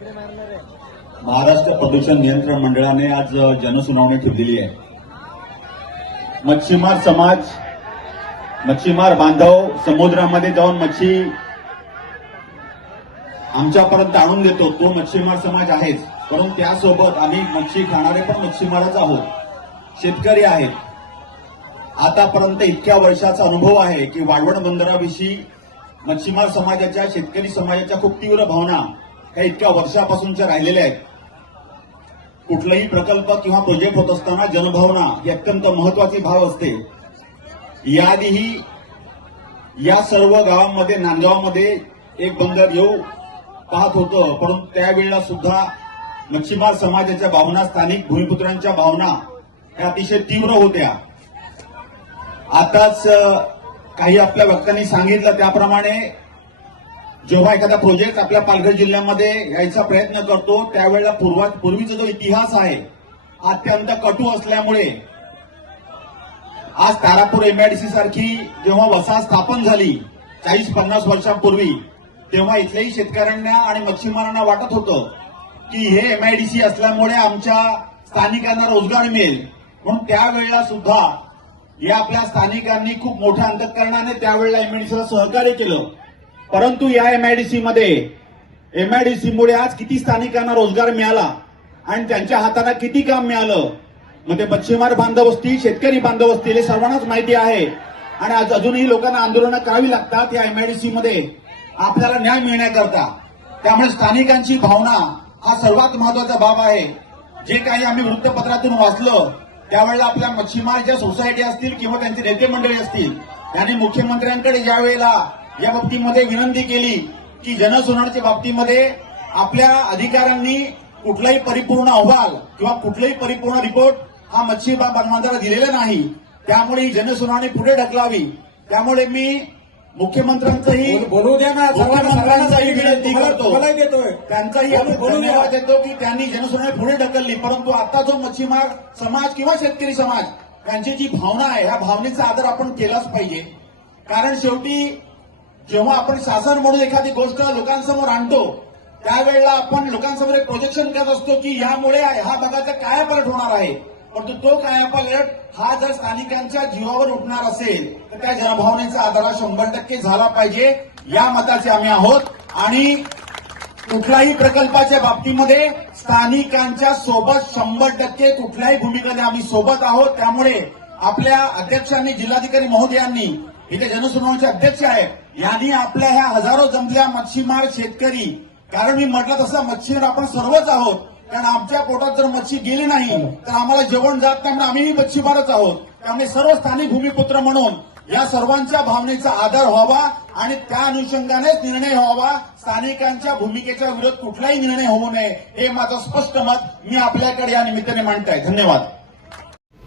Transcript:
महाराष्ट्र प्रदूषण नियंत्रण मंडळाने आज जनसुनावणी ठेवलेली आहे. मच्छीमार समाज मच्छीमार बांधव समुद्रामध्ये जाऊन मच्छी आमच्यापर्यंत आणून देतो. तो मच्छीमार समाज आहेच. परंतु त्यासोबत आम्ही मच्छी खाणारे पण मच्छीमारच आहोत. शेतकरी आहेत. आतापर्यंत इतक्या वर्षाचा अनुभव आहे की वाढवण बंदराविषयी मच्छीमार समाजाच्या शेतकरी समाजाच्या खूप तीव्र भावना त्या इतक्या वर्षापासूनच्या राहिलेल्या आहेत. कुठलाही प्रकल्प किंवा प्रोजेक्ट होत असताना जनभावना ही अत्यंत महत्वाची भाव असते. याआधीही या सर्व गावांमध्ये नांदगावमध्ये एक बंदर येऊ पाहत होतं. परंतु त्यावेळेला सुद्धा मच्छीमार समाजाच्या भावना स्थानिक भूमिपुत्रांच्या भावना ह्या अतिशय तीव्र होत्या. आताच काही आपल्या वक्त्यांनी सांगितलं त्याप्रमाणे जेव्हा एखादा प्रोजेक्ट आपल्या पालघर जिल्ह्यामध्ये यायचा प्रयत्न करतो त्यावेळेला पूर्वा पूर्वीचा जो इतिहास आहे अत्यंत कटू असल्यामुळे आज तारापूर एमआयडीसी सारखी जेव्हा वसाहत स्थापन झाली चाळीस पन्नास वर्षांपूर्वी तेव्हा इथल्याही शेतकऱ्यांना आणि मच्छीमारांना वाटत होतं की हे एमआयडीसी असल्यामुळे आमच्या स्थानिकांना रोजगार मिळेल. म्हणून त्यावेळेला सुद्धा या आपल्या स्थानिकांनी खूप मोठ्या अंतकरणाने त्यावेळेला एमआयडीसीला सहकार्य केलं. परंतु या एमआयडीसी मध्ये एमआयडीसी मुळे आज किती स्थानिकांना रोजगार मिळाला आणि त्यांच्या हाताला किती काम मिळालं? मग ते मच्छीमार बांधव असतील शेतकरी बांधव असतील हे सर्वांनाच माहिती आहे. आणि आज अजूनही लोकांना आंदोलनं करावी लागतात या एमआयडीसी मध्ये. आपल्याला न्याय मिळण्याकरता. त्यामुळे स्थानिकांची भावना हा सर्वात महत्त्वाचा बाब आहे. जे काही आम्ही वृत्तपत्रातून वाचलं त्यावेळेला आपल्या मच्छीमार ज्या सोसायटी असतील किंवा त्यांचे नेते मंडळी असतील त्यांनी मुख्यमंत्र्यांकडे ज्या वेळेला या बाबतीमध्ये विनंती केली की जनसुनावणीच्या बाबतीमध्ये आपल्या अधिकाऱ्यांनी कुठलाही परिपूर्ण अहवाल किंवा कुठलाही परिपूर्ण रिपोर्ट हा मच्छीमार बांधवांना दिलेला नाही. त्यामुळे ही जनसुनावणी पुढे ढकलावी. त्यामुळे मी मुख्यमंत्र्यांचंही बोल- द्या ना मुख्यमंत्र्यांचाही विनंती करतो. त्यांचाही द्या. धन्यवाद देतो की त्यांनी जनसुनावणी पुढे ढकलली. परंतु आता जो मच्छीमार समाज किंवा शेतकरी समाज त्यांची जी भावना आहे या भावनेचा आदर आपण केलाच पाहिजे. कारण शेवटी जेव्हा आपण शासन म्हणून एखादी गोष्ट लोकांसमोर आणतो त्यावेळेला आपण लोकांसमोर एक प्रोजेक्शन करत असतो की यामुळे ह्या भागाचा कायापालट होणार आहे. परंतु तो कायापालट हा जर स्थानिकांच्या जीवावर उठणार असेल तर त्या जनभावनेचा आधारा शंभर टक्के झाला पाहिजे. या मताचे आम्ही आहोत. आणि कुठल्याही प्रकल्पाच्या बाबतीमध्ये स्थानिकांच्या सोबत शंभर टक्के कुठल्याही भूमिकेने आम्ही सोबत आहोत. त्यामुळे आपल्या अध्यक्षांनी जिल्हाधिकारी महोदयांनी इथे जनसुनावणीचे अध्यक्ष आहेत. यांनी आपल्या ह्या हजारो जमल्या मच्छीमार शेतकरी कारण मी म्हटलं तसं मच्छीमार आपण सर्वच आहोत. कारण आमच्या पोटात जर मच्छी गेली नाही तर आम्हाला जेवण जात नाही म्हणून आम्हीही मच्छीमारच आहोत. त्यामुळे सर्व स्थानिक भूमिपुत्र म्हणून या सर्वांच्या भावनेचा आदर व्हावा आणि त्या अनुषंगानेच निर्णय व्हावा. स्थानिकांच्या भूमिकेच्या विरोध कुठलाही निर्णय होऊ नये हे माझं स्पष्ट मत मी आपल्याकडे या निमित्ताने मांडताय. धन्यवाद.